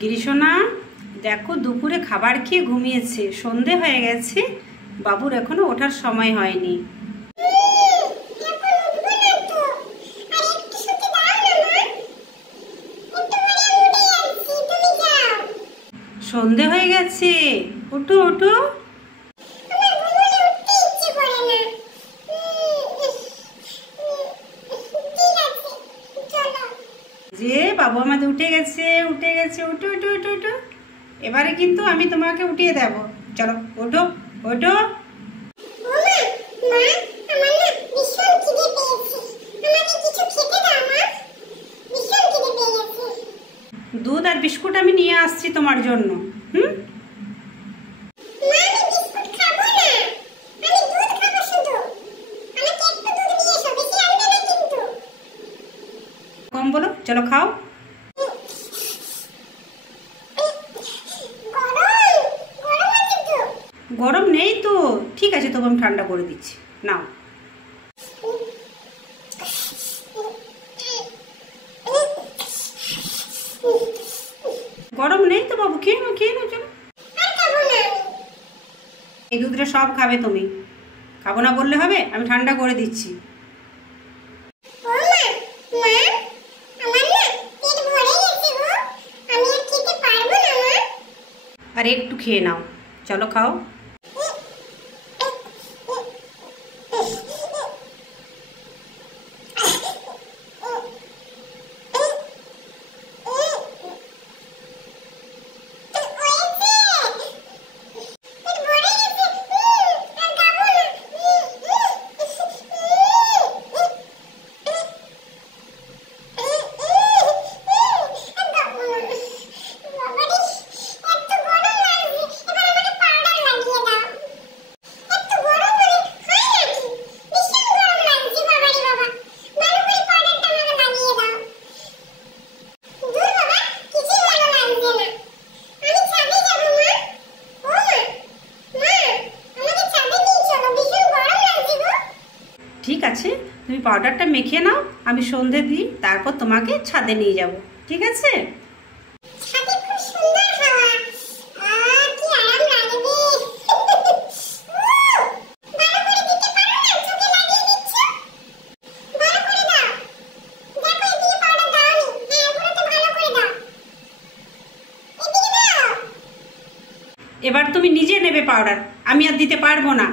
গিরিশোনা দেখো দুপুরে খাবার খেয়ে ঘুমিয়েছে, সন্ধে হয়ে গেছে, বাবুর এখনো ওঠার সময় হয়নি। সন্ধে হয়ে গেছে, ওঠো ওঠো। যে বাবু আমাদের উঠে গেছে, উঠে গেছে, উঠো উঠো উঠো উঠো। এবারে কিন্তু আমি তোমাকে উঠিয়ে দেব। চলো ওঠো ওঠো। দুধ আর বিস্কুট আমি নিয়ে আসছি তোমার জন্য। কম বলো, চলো খাও। গরম নেই তো, ঠিক আছে, তবু আমি ঠান্ডা করে দিচ্ছি, নাও। গরম নেই তো বাবু, খেয়ে নাও খেয়ে নাও, চলো। এই দুধটা সব খাবে তুমি, খাবো না বললে হবে? আমি ঠান্ডা করে দিচ্ছি। আর একটু খেয়ে নাও, চলো খাও। ঠিক আছে, তুমি পাউডারটা মেখে নাও, আমি সন্ধে দিই, তারপর তোমাকে ছাদে নিয়ে যাব, ঠিক আছে? এবার তুমি নিজে নেবে পাউডার, আমি আর দিতে পারবো না।